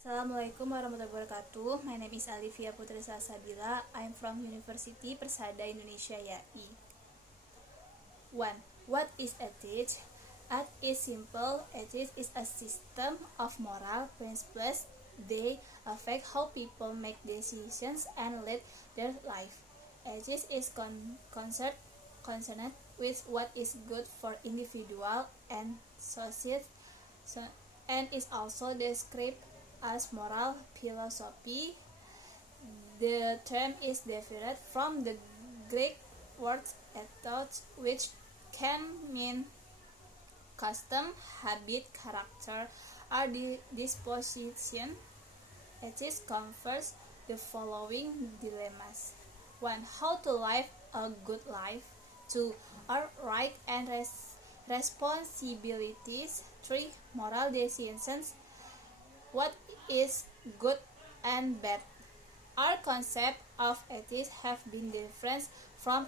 Assalamualaikum warahmatullahi wabarakatuh. My name is Alivia Putri salsabilla. I'm from University Persada Indonesia YAI. 1. What is ethics? At its simple, ethics is a system of moral principles. They affect how people make decisions and lead their life. Ethics is concerned with what is good for individual and society, and is also described as moral philosophy. The term is derived from the Greek word ethos, which can mean custom, habit, character, or disposition. Ethics covers the following dilemmas: 1. How to live a good life. 2. Our rights and responsibilities. 3. Moral decisions. What is good and bad. Our concept of ethics have been different from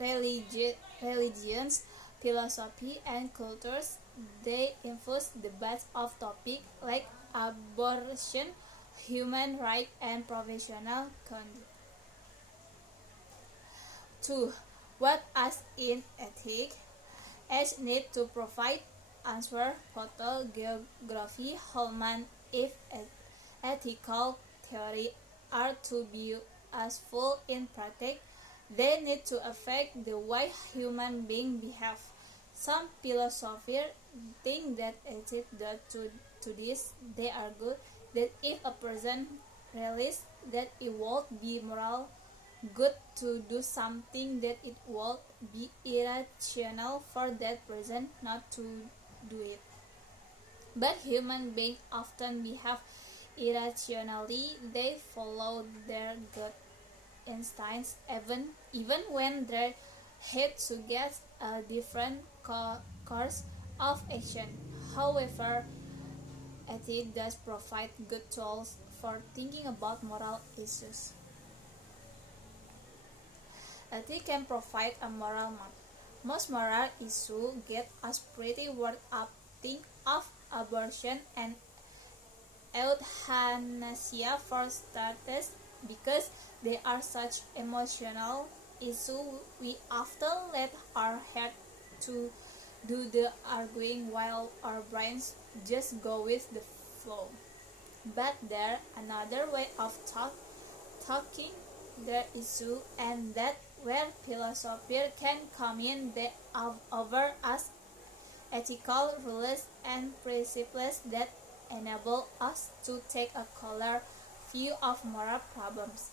religions, philosophy, and cultures. They influence debates of topics like abortion, human rights, and professional conduct. 2. What as in ethics? As need to provide answer photo geography Holman if ethical theory are to be useful in practice, they need to affect the way human beings behave. Some philosophers think that ethics does to this they are good, that if a person realizes that it would be moral good to do something, that it would be irrational for that person not to do it. But human beings often behave irrationally. They follow their gut instincts even when their head suggests a different course of action. However, ethics does provide good tools for thinking about moral issues. Ethics can provide a moral map. Most moral issues get us pretty worked up. Think of abortion and euthanasia for starters, because they are such emotional issues. We often let our head to do the arguing while our brains just go with the flow. But there another way of talking the issue, and that where philosophy can come in. They over as ethical rules and principles that enable us to take a clear view of moral problems.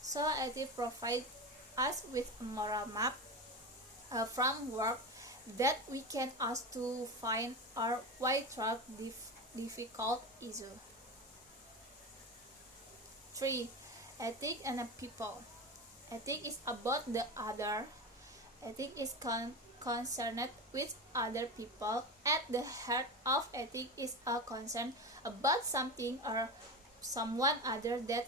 So ethics provides us with a moral map, a framework that we can use to find our way through difficult issues. 3. Ethics and people. Ethics is about the other. Ethics is concerned with other people. At the heart of ethics is a concern about something or someone other than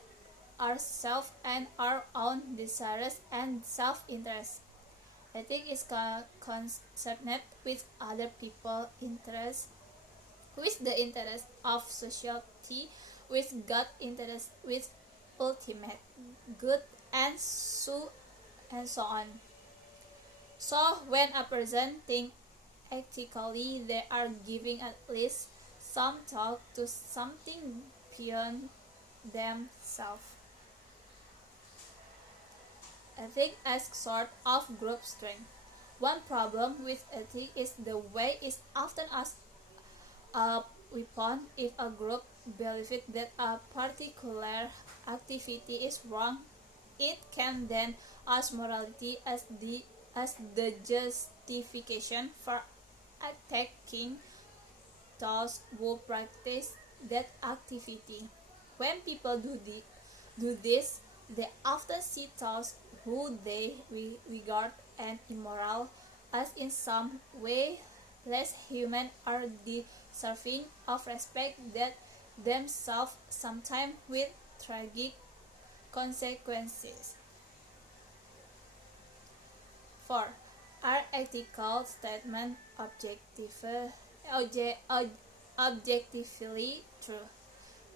ourselves and our own desires and self-interest. Ethics is concerned with other people's interests, with the interest of society, with God's interest, with ultimate good, and so on. So when a person thinks ethically, they are giving at least some thought to something beyond themselves. Ethics as sort of group strength. One problem with ethics is the way it often asks a weapon. If a group believes that a particular activity is wrong, it can then use morality as the justification for attacking those who practice that activity. When people do this, they often see those who they regard as immoral as in some way less human or deserving of respect that themselves, sometimes with tragic consequences. 4. Are ethical statements objectively true.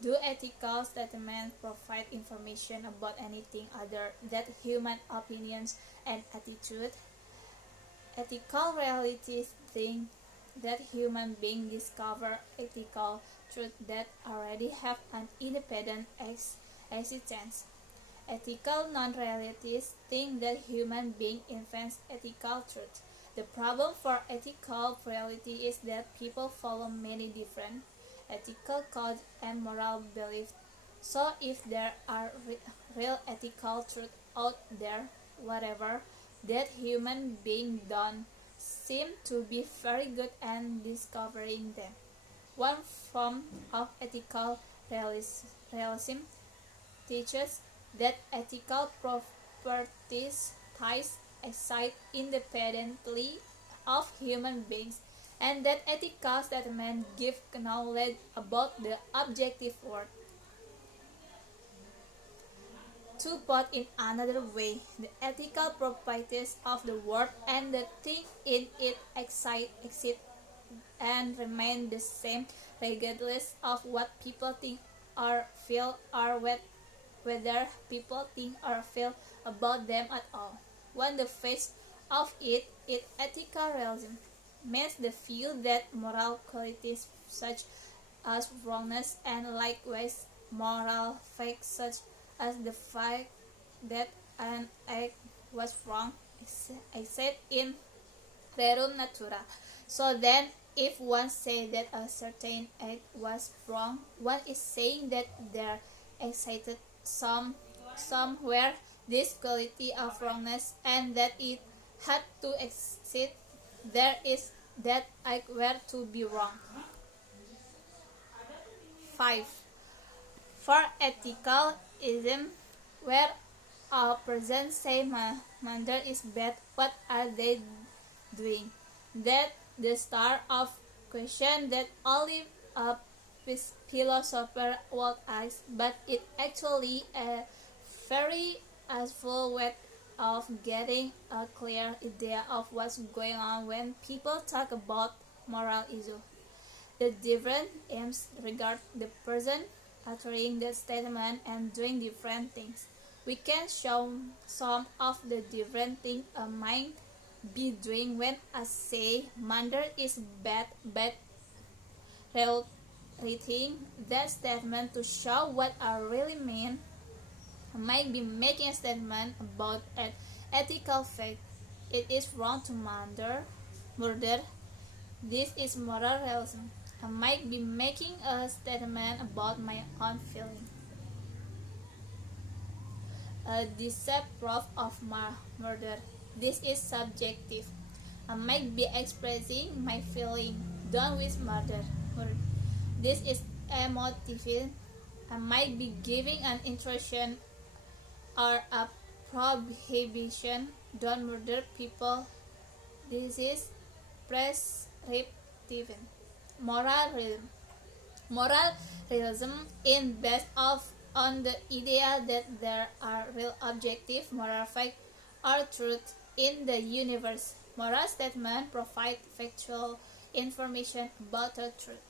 Do ethical statements provide information about anything other than human opinions and attitude? Ethical realities think that human beings discover ethical truths that already have an independent existence. Ethical non-realities think that human beings invent ethical truths. The problem for ethical reality is that people follow many different ethical codes and moral beliefs. So if there are real ethical truths out there, whatever, that human beings don't seem to be very good at discovering them. One form of ethical realism teaches that ethical properties exist independently of human beings, and that ethical statements give knowledge about the objective world. To put in another way, the ethical properties of the world and the things in it exist and remain the same regardless of what people think or feel or whether people think or feel about them at all. On the face of it, ethical realism means the view that moral qualities such as wrongness and likewise moral facts such as the fact that an act was wrong except in rerum natura. So then, if one says that a certain act was wrong, one is saying that there existed somewhere this quality of wrongness, and that it had to exist. There is that act were to be wrong. 5. For ethicalism, where a person say mother is bad, what are they doing? That the start of question that only a philosopher would ask, but it actually a very useful way of getting a clear idea of what's going on when people talk about moral issues. The different aims regard the person uttering the statement and doing different things. We can show some of the different things a mind be doing when I say mother is bad, but reading that statement to show what I really mean. I might be making a statement about an ethical fact. It is wrong to murder. This is moral realism. I might be making a statement about my own feeling. A disapprove of murder. This is subjective. I might be expressing my feeling done with murder. This is emotive. I might be giving an instruction or a prohibition. Don't murder people. This is prescriptive. Moral realism. Moral realism is based on the idea that there are real objective moral facts or truth in the universe. Moral statements provide factual information about the truth.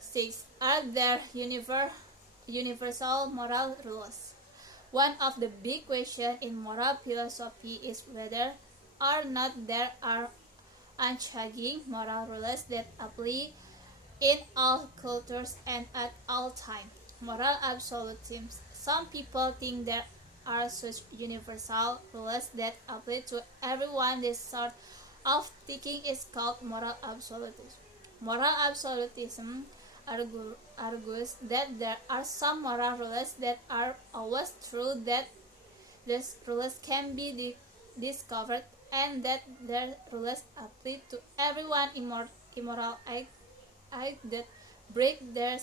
6. Are there universal moral rules? One of the big questions in moral philosophy is whether or not there are unchanging moral rules that apply in all cultures and at all times. Moral absolutism. Some people think there are such universal rules that apply to everyone. This sort of thinking is called moral absolutism. Moral absolutism argues that there are some moral rules that are always true, that these rules can be discovered, and that their rules apply to everyone. Immoral acts that break their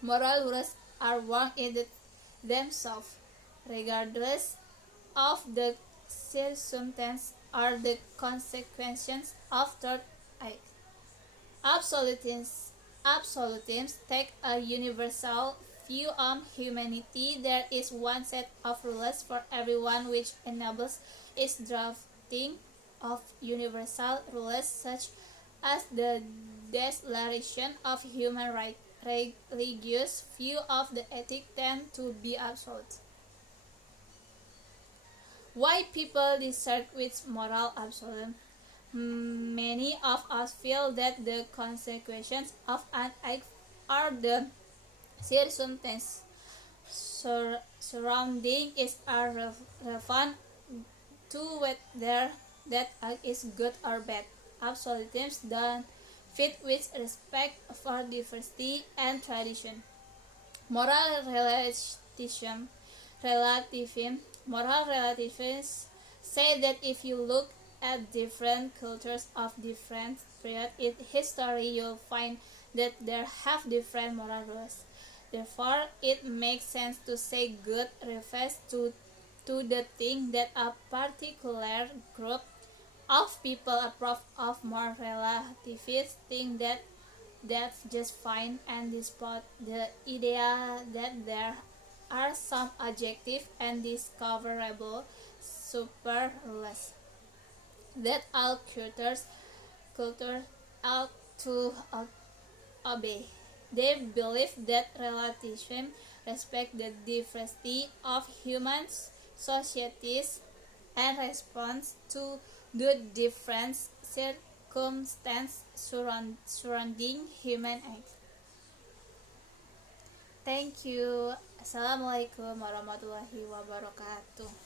moral rules are wrong in themselves, regardless of the circumstances or the consequences of their acts. Absolutists take a universal view on humanity. There is one set of rules for everyone which enables its drafting of universal rules such as the declaration of human rights. Religious view of the ethic tend to be absolute. Why people disagree with moral absolute? Many of us feel that the consequences of an act are the circumstances surrounding it are relevant to whether that act is good or bad. Absolutism don't fit with respect for diversity and tradition. Moral moral relativism say that if you look at different cultures of different periods in history, you'll find that they have different moral rules. Therefore, it makes sense to say good refers to the thing that a particular group of people approve of. More relativists think that that's just fine and despite the idea that there are some objective and discoverable super rules that all cultures ought to obey. They believe that relativism respects the diversity of human societies and responds to the different circumstances surrounding human acts. Thank you. Assalamualaikum warahmatullahi wabarakatuh.